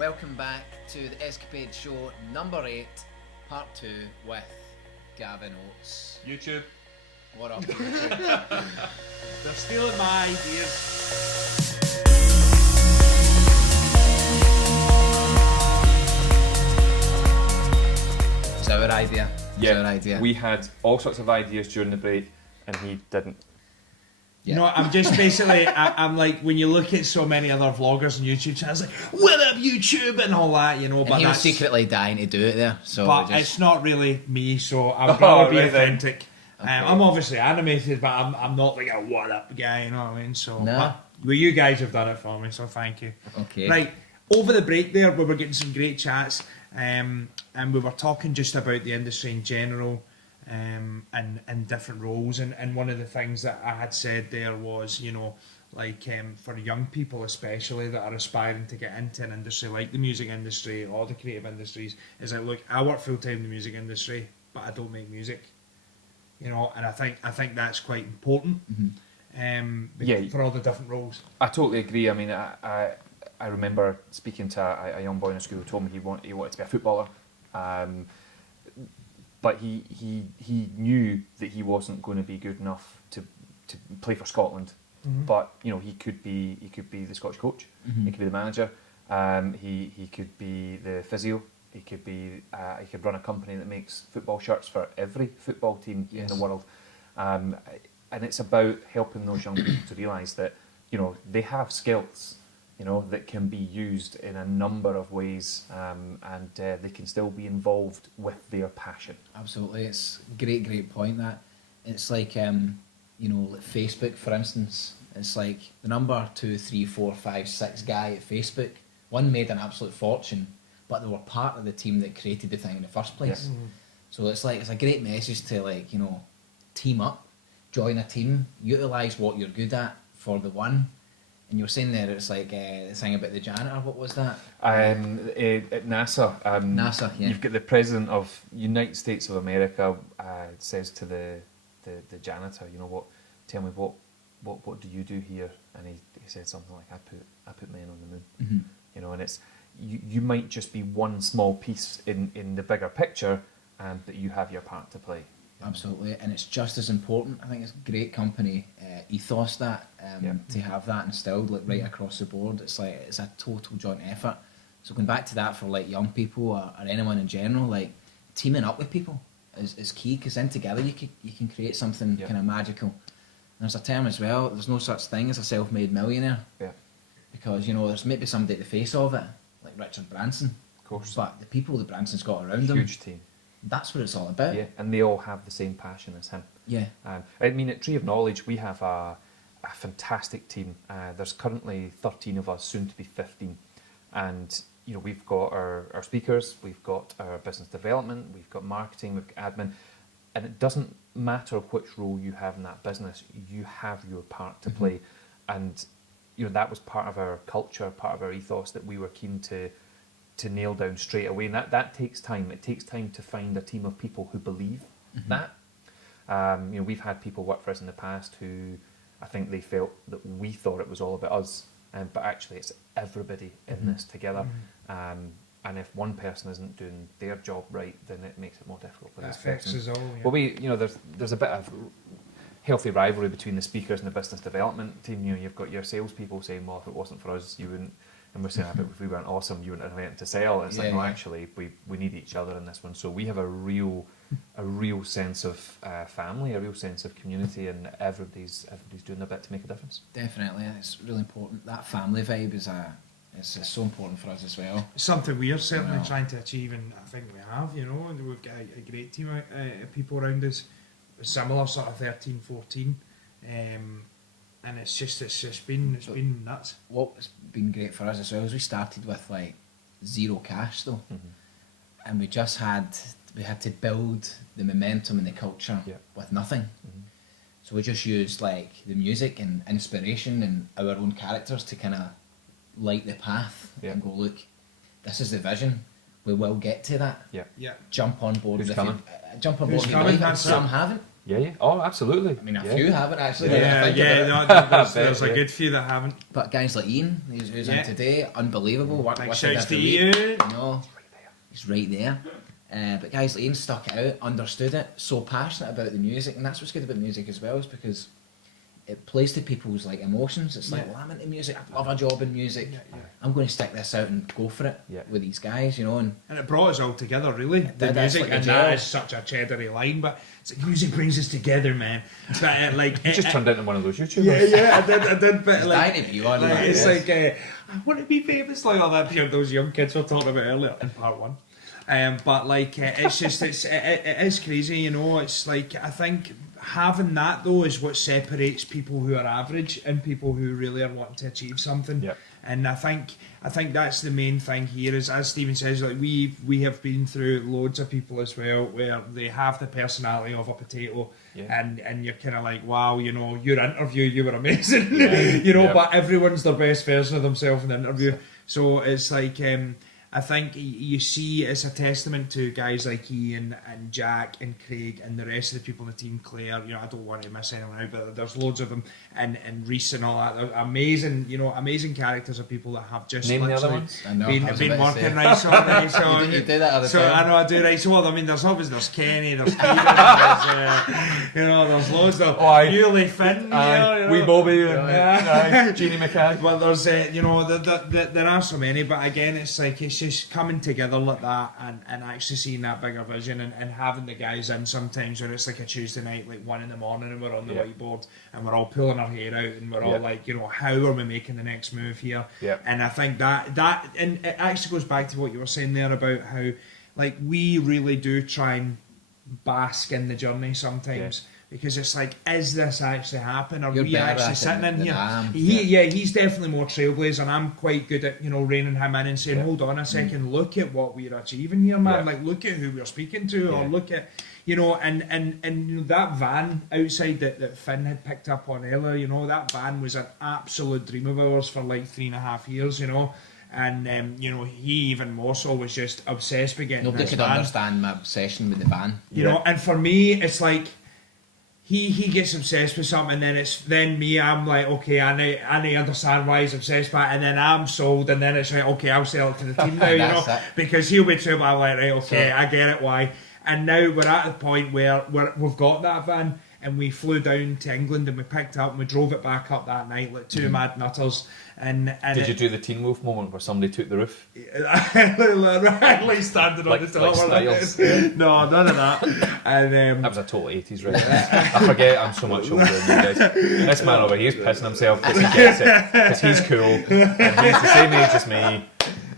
Welcome back to the SKapade show number 8, part 2 with Gavin Oattes. YouTube. What up, YouTube? They're stealing my ideas. It's our idea. Yeah, It's our idea. we had all sorts of ideas during the break, and he didn't. Yeah. You know, I'm just basically, I'm like, when you look at so many other vloggers and YouTube channels, like, what up YouTube and all that, you know, And but he was that's, secretly dying to do it there. So but we just, it's not really me, so I would Oh, rather be right then. authentic. Okay. I'm obviously animated, but I'm not like a what up guy, you know what I mean? So, No. but, well, you guys have done it for me, so thank you. okay. Right, over the break there, we were getting some great chats, and we were talking just about the industry in general, and different roles. And one of the things that I had said there was, you know, like for young people especially that are aspiring to get into an industry like the music industry or the creative industries, is like, look, I work full time in the music industry, but I don't make music. You know, and I think that's quite important. Yeah. For all the different roles. I totally agree. I mean, I remember speaking to a young boy in a school who told me he wanted to be a footballer, but he knew that he wasn't going to be good enough to play for Scotland. Mm-hmm. But you know, he could be the Scottish coach. Mm-hmm. He could be the manager. He could be the physio. He could run a company that makes football shirts for every football team in the world. And it's about helping those young people to realise that, you know, they have skills, you know, that can be used in a number of ways, and they can still be involved with their passion. Absolutely, it's a great point. That it's like you know, like Facebook, for instance. It's like the number 2, 3, 4, 5, 6 guy at Facebook. One made an absolute fortune, but they were part of the team that created the thing in the first place. Yeah. So it's like, it's a great message to, like, you know, team up, join a team, utilise what you're good at for the one. And you were saying there, it's like the thing about the janitor. What was that? At NASA, NASA, yeah. You've got the president of United States of America says to the janitor, you know, tell me what do you do here? And he said something like, I put men on the moon. Mm-hmm. You know, and it's you might just be one small piece in the bigger picture, but you have your part to play. Absolutely, and it's just as important. I think it's great company ethos that to have that instilled, like, right across the board. It's like, it's a total joint effort. So going back to that for, like, young people or anyone in general, like, teaming up with people is key, because then together you can create something kind of magical. And there's a term as well. There's no such thing as a self-made millionaire. Yeah, Because, you know, there's maybe somebody at the face of it, like Richard Branson. of course. But the people that Branson's got around him, Huge team. that's what it's all about. Yeah, and they all have the same passion as him. Yeah. I mean, at Tree of Knowledge, we have a fantastic team. There's currently 13 of us, soon to be 15. And, you know, we've got our speakers, we've got our business development, we've got marketing, we've got admin. And it doesn't matter which role you have in that business, you have your part to play. And, you know, that was part of our culture, part of our ethos that we were keen to nail down straight away. And that takes time. It takes time to find a team of people who believe that. You know, we've had people work for us in the past who I think they felt that we thought it was all about us, but actually it's everybody in this together. And if one person isn't doing their job right, then it makes it more difficult for That this affects person. us all. Yeah. Well, you know, there's a bit of healthy rivalry between the speakers and the business development team. You know, you've got your salespeople saying, well, if it wasn't for us, you wouldn't. And we're saying, but if we weren't awesome, you wouldn't have anything to sell. It's like, no, actually, we need each other in this one. So we have a real sense of family, a real sense of community, and everybody's doing their bit to make a difference. Definitely, it's really important. That family vibe is it's so important for us as well. Something we are certainly Wow. trying to achieve, and I think we have, you know, and we've got a great team of people around us, similar sort of 13, 14, and it's just been nuts. What's been great for us as well is we started with, like, zero cash though, and we had to build the momentum and the culture with nothing. So we just used, like, the music and inspiration and our own characters to kind of light the path and go, look, this is the vision. We will get to that. Yeah. Yeah. Jump on board. Who's with coming? Jump on Who's board. coming? With That's some it. haven't. Yeah. Oh, absolutely. I mean, a few haven't actually. There's a good few that haven't. But guys like Ian, who's in today, unbelievable. Big shouts to Ian. You know, he's right there. But guys like Ian stuck it out, understood it, so passionate about the music, and that's what's good about music as well, is because it plays to people's like emotions. It's like, well, I'm into music, I love a job in music. I'm going to stick this out and go for it with these guys, you know. And it brought us all together, really. The music, like, and that is such a cheddary line, but it's like, music brings us together, man. But you just turned into one of those YouTubers. Yeah, I did. But like, it's like, I want to be famous, like all that. Those young kids were talking about earlier in part one. But like, it's just it is crazy, you know. It's like, I think having that though is what separates people who are average and people who really are wanting to achieve something. Yep. And I think that's the main thing here. Is, as Stephen says, like we have been through loads of people as well where they have the personality of a potato, and you're kind of like, wow, you know, your interview, you were amazing, you know. But everyone's their best version of themselves in the interview, so it's like. I think you see it's a testament to guys like Ian and Jack and Craig and the rest of the people in the team, Claire, you know, I don't want to miss anyone out, but there's loads of them, and Reese and all that. They're amazing, you know, amazing characters of people that have just name the other ones. Been working right, so you do that other so time. I know I do right. So well, I mean, there's Kenny, there's Stephen, there's you know, there's loads of Yuli Finn, you know, Wee Bobby, Jeannie McCann. Well, there's you know, there are so many, but again, it's like it's just coming together like that and actually seeing that bigger vision and having the guys in sometimes when it's like a Tuesday night, like 1 a.m, and we're on the whiteboard and we're all pulling our hair out and we're all like, you know, how are we making the next move here? And I think that and it actually goes back to what you were saying there about how like we really do try and bask in the journey sometimes. Because it's like, is this actually happening? Are we actually sitting in here? He's definitely more trailblazer, and I'm quite good at, you know, reining him in and saying, hold on a second, look at what we're achieving here, man. Like, look at who we're speaking to, or look at, you know, and you know, that van outside that Finn had picked up on earlier, you know, that van was an absolute dream of ours for like 3.5 years, you know. And you know, he even more so was just obsessed with getting Nobody this could van. understand my obsession with the van. You know, and for me, it's like, He gets obsessed with something, and then me, I'm like, okay, I need to understand why he's obsessed by it, and then I'm sold, and then it's like, okay, I'll sell it to the team now, you know, because he'll be true, I'm like, right, okay, I get it, why. And now we're at the point where we've got that van, and we flew down to England, and we picked up, and we drove it back up that night, like two mad nutters. And did you do the Teen Wolf moment where somebody took the roof? like standing on the top. Like no, none of that. And that was a total 80s reference. I forget I'm so much older than you guys. This man over here is pissing himself because he gets it, because he's cool, and he's the same age as me.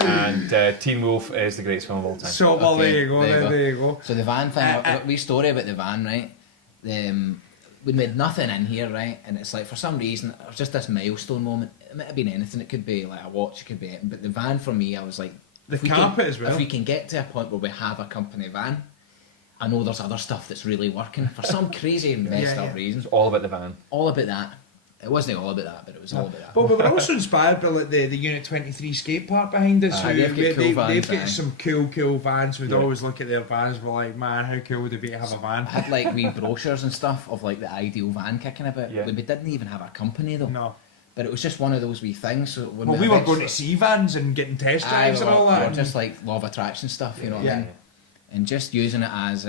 And Teen Wolf is the greatest film of all time. So, well, okay, there you go. So the van thing, wee story about the van, right? We made nothing in here, right? And it's like, for some reason, it was just this milestone moment. It might have been anything. It could be like a watch, it could be anything. But the van for me, I was like, the carpet as well. If we can get to a point where we have a company van, I know there's other stuff that's really working for some crazy messed up reasons. It's all about the van. All about that. It wasn't all about that, but it was all about that. But we were also inspired by like the Unit 23 skate park behind us. They've got some cool vans. We'd always look at their vans. We're like, man, how cool would it be to have a van? I had like wee brochures and stuff of like the ideal van kicking about. We didn't even have a company though. No. But it was just one of those wee things. So when we were going to see vans and getting test drives and all that. Just like law of attraction stuff, you know what I mean? And just using it as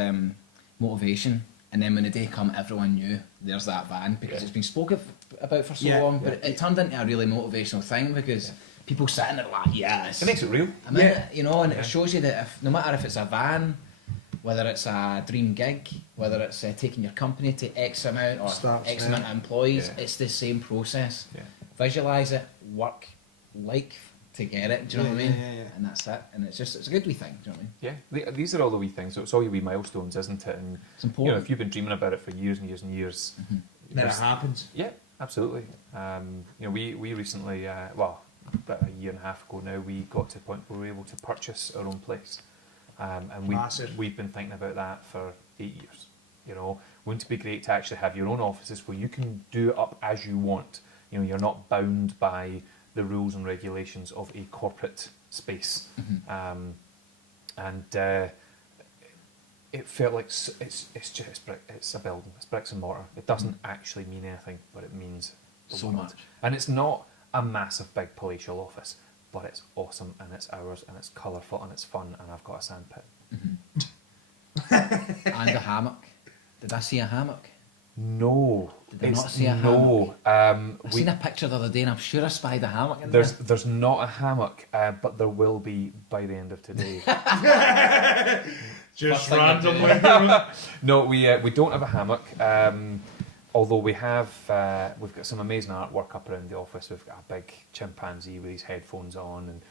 motivation. And then when the day come, everyone knew there's that van because it's been spoken about for so long. But it turned into a really motivational thing because people sitting there like, yes. It makes it real. You know, and it shows you that no matter if it's a van, whether it's a dream gig, whether it's taking your company to X amount or X amount of employees, it's the same process. Visualise it, work like to get it, do you know what I mean? And that's it. And it's a good wee thing, do you know what I mean? Yeah, these are all the wee things. So it's all your wee milestones, isn't it? And it's important. You know, if you've been dreaming about it for years and years and years, then it happens. Yeah, absolutely. You know, we recently, about a year and a half ago now, we got to the point where we were able to purchase our own place. And we've been thinking about that for 8 years. You know, wouldn't it be great to actually have your own offices where you can do it up as you want? You know, you're not bound by the rules and regulations of a corporate space. it felt like it's a building. It's bricks and mortar. It doesn't actually mean anything, but it means So a lot. much. And it's not a massive, big palatial office, but it's awesome and it's ours and it's colourful and it's fun. And I've got a sandpit. And a hammock. Did I see a hammock? No, Did I not see a no. I seen a picture the other day, and I'm sure I spied a hammock in there. There's not a hammock, but there will be by the end of today. Just First thing I do. randomly. No, we don't have a hammock. Although we've got some amazing artwork up around the office. We've got a big chimpanzee with his headphones on, and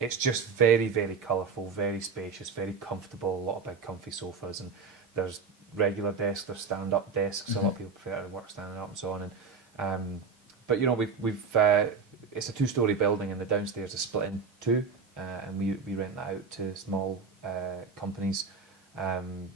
it's just very, very colourful, very spacious, very comfortable. A lot of big comfy sofas, and there's regular desks, there's stand-up desks. A lot of people prefer to work standing up and so on. And but you know, we've it's a 2-story building, and the downstairs is split in 2, and we rent that out to small companies, and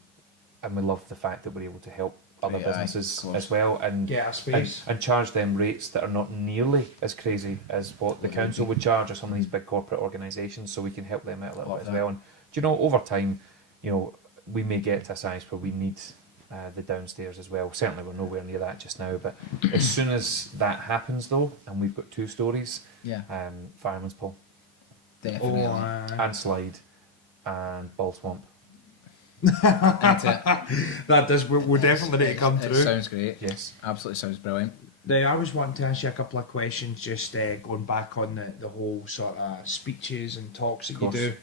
we love the fact that we're able to help other businesses as well, and Get a space. and charge them rates that are not nearly as crazy as what the council would charge or some of these big corporate organisations, so we can help them out a little bit as well. And do you know, over time, you know, we may get to a size where we need the downstairs as well. Certainly we're nowhere near that just now, but as soon as that happens though, and we've got 2 stories, Yeah, Fireman's Pole definitely. and Slide and Ball Swamp. That's it. That does. We're definitely need to come It through. sounds great. Yes. Absolutely sounds brilliant. Now, I was wanting to ask you a couple of questions, just going back on the whole sort of speeches and talks that you course. do.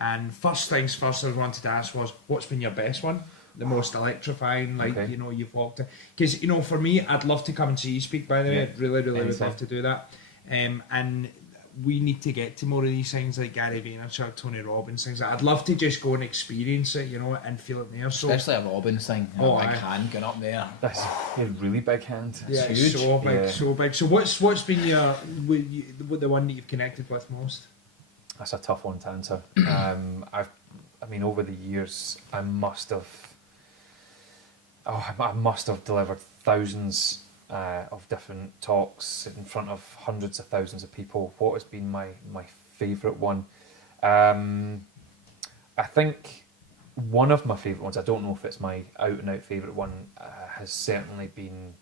And first things first, I wanted to ask was, what's been your best one? The most electrifying, like, Okay. you know, you've walked in. Because, you know, for me, I'd love to come and see you speak, by the way. Yeah. I'd really, really would Anytime. love to do that. And we need to get to more of these things like Gary Vaynerchuk, Tony Robbins, things like that. I'd love to just go and experience it, you know, and feel it there. So, Especially a Robbins thing. Oh, A big aye. hand going up there. That's a really big hand. yeah, It's it's huge. so big, Yeah. so big. So what's been the one that you've connected with most? That's a tough one to answer. I mean, over the years, I must have delivered thousands of different talks in front of hundreds of thousands of people. What has been my favourite one? I think one of my favourite ones, I don't know if it's my out-and-out favourite one, has certainly been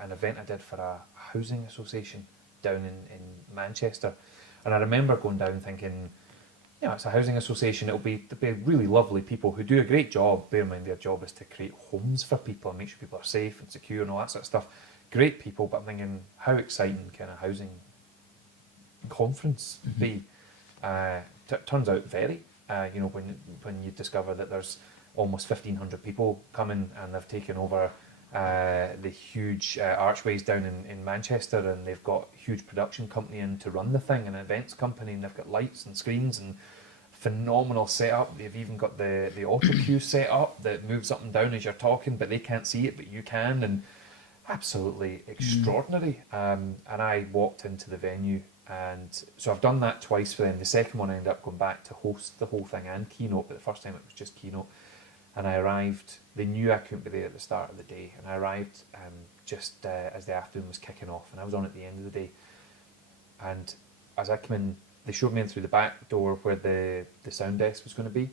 an event I did for a housing association down in Manchester. And I remember going down thinking, you know, it's a housing association, they'll be really lovely people who do a great job. Bear in mind, their job is to create homes for people and make sure people are safe and secure and all that sort of stuff. Great people, but I'm thinking, how exciting can a housing conference be? Turns out very. You know, when you discover that there's almost 1,500 people coming and they've taken over the huge archways down in Manchester, and they've got a huge production company in to run the thing, an events company, and they've got lights and screens and phenomenal setup. They've even got the auto cue set up that moves up and down as you're talking, but they can't see it, but you can, and absolutely extraordinary. And I walked into the venue, and so I've done that twice for them. The second one I ended up going back to host the whole thing and keynote, but the first time it was just keynote. And I arrived, they knew I couldn't be there at the start of the day, and I arrived just as the afternoon was kicking off, and I was on at the end of the day. And as I came in, they showed me in through the back door where the sound desk was going to be,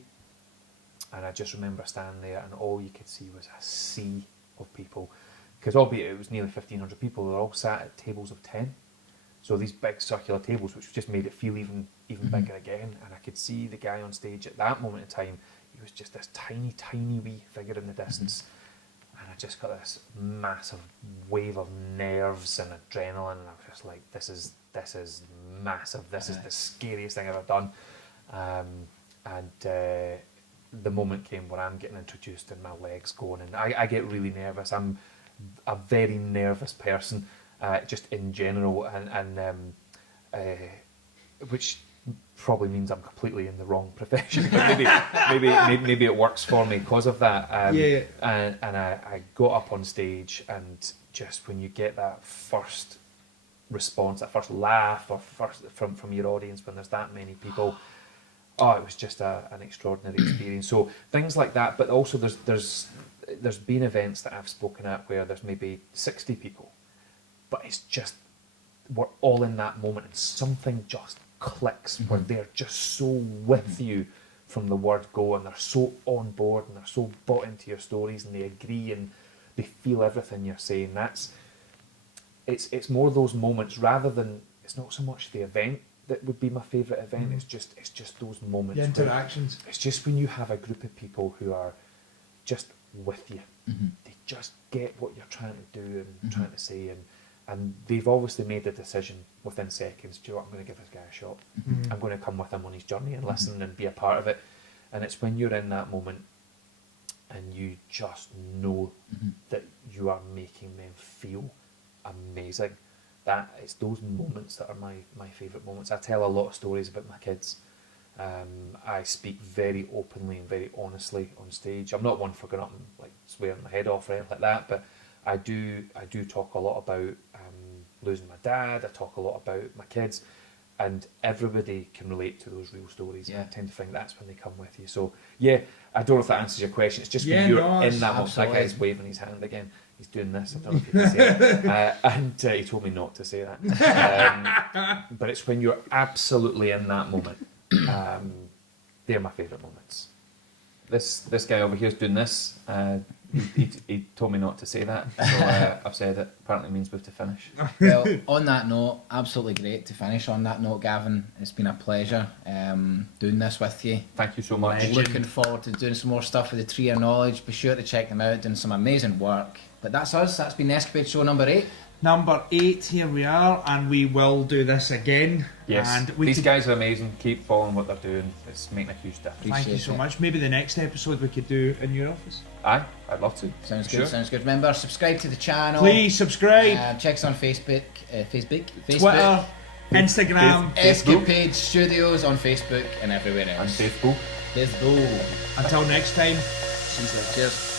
and I just remember standing there, and all you could see was a sea of people, because albeit it was nearly 1,500 people, they were all sat at tables of 10, so these big circular tables, which just made it feel even bigger again. And I could see the guy on stage at that moment in time. He was just this tiny wee figure in the distance, and I just got this massive wave of nerves and adrenaline, and I was just like, this is massive, this is the scariest thing I've ever done. The moment came where I'm getting introduced and my legs going, and I get really nervous. I'm a very nervous person, just in general, and which probably means I'm completely in the wrong profession, but maybe it works for me because of that. And I got up on stage, and just when you get that first response, that first laugh, or first from your audience when there's that many people, it was just an extraordinary experience. So things like that, but also there's been events that I've spoken at where there's maybe 60 people, but it's just, we're all in that moment, and something just clicks where they're just so with you from the word go, and they're so on board and they're so bought into your stories, and they agree and they feel everything you're saying. It's more those moments, rather than, it's not so much the event that would be my favourite event. It's just those moments. The interactions. It's just when you have a group of people who are just with you. They just get what you're trying to do and trying to say, and they've obviously made the decision within seconds. Do you know what? I'm going to give this guy a shot. I'm going to come with him on his journey and listen and be a part of it. And it's when you're in that moment and you just know that you are making them feel amazing. That it's those moments that are my favourite moments. I tell a lot of stories about my kids. I speak very openly and very honestly on stage. I'm not one for going up and like swearing my head off or anything like that, but I do talk a lot about losing my dad. I talk a lot about my kids, and everybody can relate to those real stories. Yeah. I tend to think that's when they come with you. So yeah, I don't know if that answers your question. It's just when you're in that moment. That guy's waving his hand again. He's doing this. I don't know if you can see it. And he told me not to say that. But it's when you're absolutely in that moment. They're my favourite moments. This guy over here is doing this. He told me not to say that, so I've said it. Apparently means we have to finish. Well, on that note, absolutely great to finish on that note, Gavin. It's been a pleasure doing this with you. Thank you so much. Looking forward to doing some more stuff with the Tree of Knowledge. Be sure to check them out, doing some amazing work. But that's us. That's been the SKapade show number 8. Number 8, here we are, and we will do this again. Yes, and these guys are amazing. Keep following what they're doing. It's making a huge difference. Thank you so much. Maybe the next episode we could do in your office. Aye, I'd love to. Sounds good. Sure. Sounds good. Remember, subscribe to the channel. Please subscribe. Check us on Facebook, Twitter, Instagram, SKapade Studios on Facebook and everywhere else. And Facebook. Let's go. Until next time. Cheers.